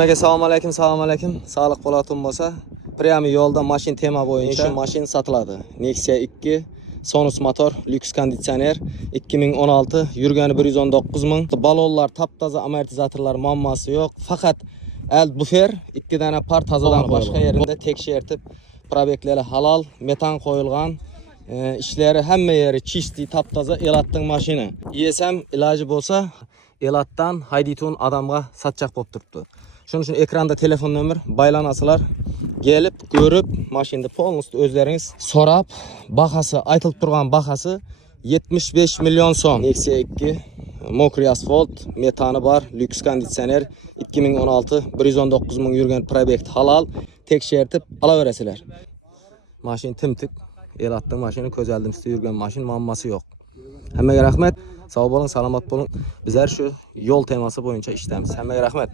Assalomu alaykum. Sağlık bo'latim bo'lsa, prami yo'lda mashin tema bo'yicha mashin sotiladi. Nexia 2 Sonus motor, lyuks konditsioner, 2016, yurgani 119 ming. Balonlar taptaza, amortizatorlar muammosi yo'q. Faqat alt bufer, 2 dana par tazadan boshqa yerinde tekshirtib, probektlari halol, metan qo'yilgan. İşleri hamma yeri chisti, taptaza elatning mashina. Yesam iloji bo'lsa, elatdan haydaydigan adamga satchaq bo'lib turibdi. Şunun için ekranda telefon nömür baylanasılar. Gelip görüp maşinde polnustu özleriniz sorap bahası aytılıp durgan bahası 75 milyon son. Nexia 2 mokri asfalt, metanı var, lüks kondisyoner, 2016 119 ming yurgan probekt halal tekshirtib alaveresiler. Maşin timtik, el attığın maşini közeldim üstü yurgan maşin muamması yok. Hammaga rahmet. Sağ olun, salamat olun. Bizler şu yol teması boyunca işlemiz. Hammaga rahmet.